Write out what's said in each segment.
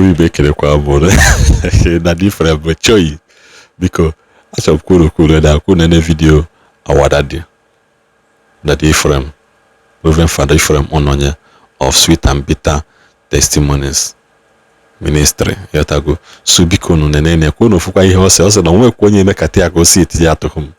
we make it a quabble. That different, but choy. Because as of Kuru that couldn't video our daddy. That Ephraim, Rev Ephraim Ononye of Sweet and Bitter Testimonies Ministry. Yatago, Subikono, Nene, Kuno, Fukai horses, and only when you make a tear go see it at home.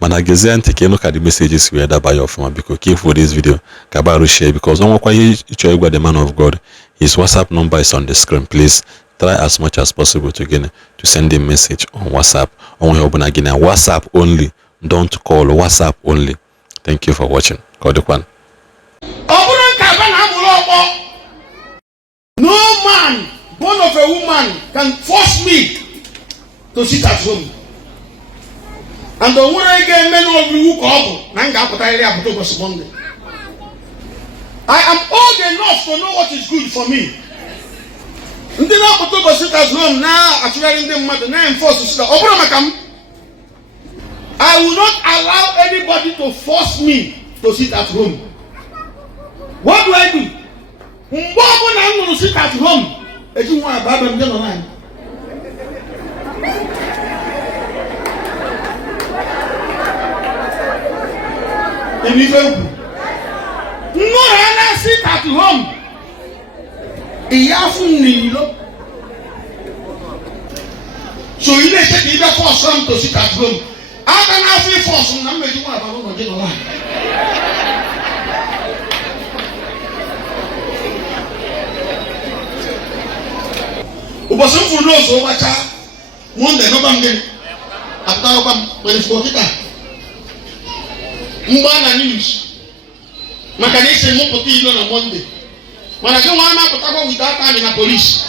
Managazine and take a look at the messages we had by your phone because keep for this video. Kabaru share because on what the man of God. His WhatsApp number is on the screen. Please try as much as possible to send a message on WhatsApp. On your again WhatsApp only. Don't call, WhatsApp only. Thank you for watching. Kodukwan. No man born of a woman can force me to sit at home. And the one again men of you I am old enough to know what is good for me. Sit at home now. I will not allow anybody to force me to sit at home. What do I do? When I'm going to sit at home, if you want to buy them online. In Israel, no, I sit at home. So you need to either force them to sit at home. I can have you force them. I'm making one about the line. Ubosom for those who watch Monday, no banging. After when it's working. Mbana news. Makanese mo poti ilo na Monday. Manake wana kutaka without time in a police.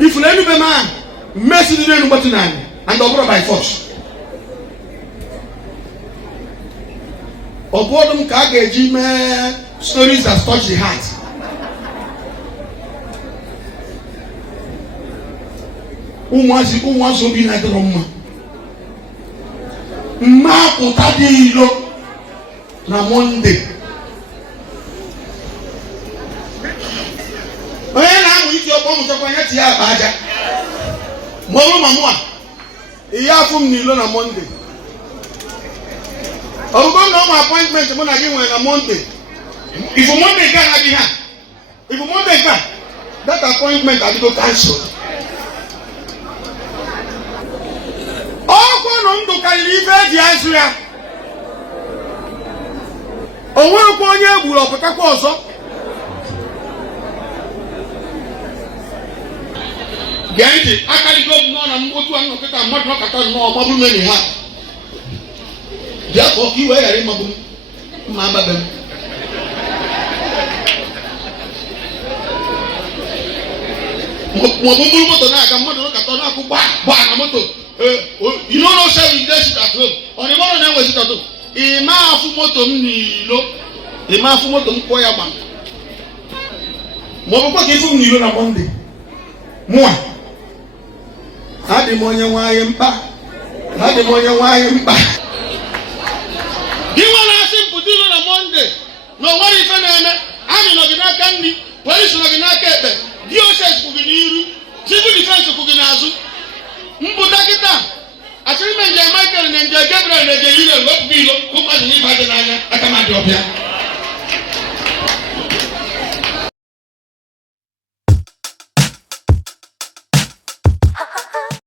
If let me man, message the number 9 and over by force. Obodum kageji me stories that touch the heart. Umwazi obi na drama. Ma kutadi ilo na Monday. Oya na amu iti opo mu so kwanya ti abaja. Mo mamu a. Iya fun ni ilo na Monday. Ogo no my appointment mo na gi wen na Monday. If Monday can na gi ha. If Monday can, that appointment I go cancel. No ndo kaliri ife di azu ya. Onwere kwa onye egburu ọpụtakwa ọzọ. Genti akali gọvanọ na mgbotu anọ kịta mmadụ ọkata nnọọ ọgbabụrụ meni ha. Bịa ka ọka iwe ghara ịmagbu mma agbabe m. Mọbụmbụrụ moto na-aga mmadụ ọkata ọ na-akwụ gbaa na moto. You don't know say we sit at home. On the morning when we sit at home, ima afu moto mnilo, ima afu moto mkoya bang. Mo boko kifu mnilo na Monday. Mwa. Hadi monye waye mpa. Hadi monye waye mpa. Diwa na simputilo na Monday. No worry fena eme. Ami no ginaka ndi. Police no ginaka ebe. DSS kuginiru. Civil defense kuginazu. Mbuta kita achiri menje Michael menje Gabriel menje yile lo bilo ko pa ni ba de na anya akamadi obia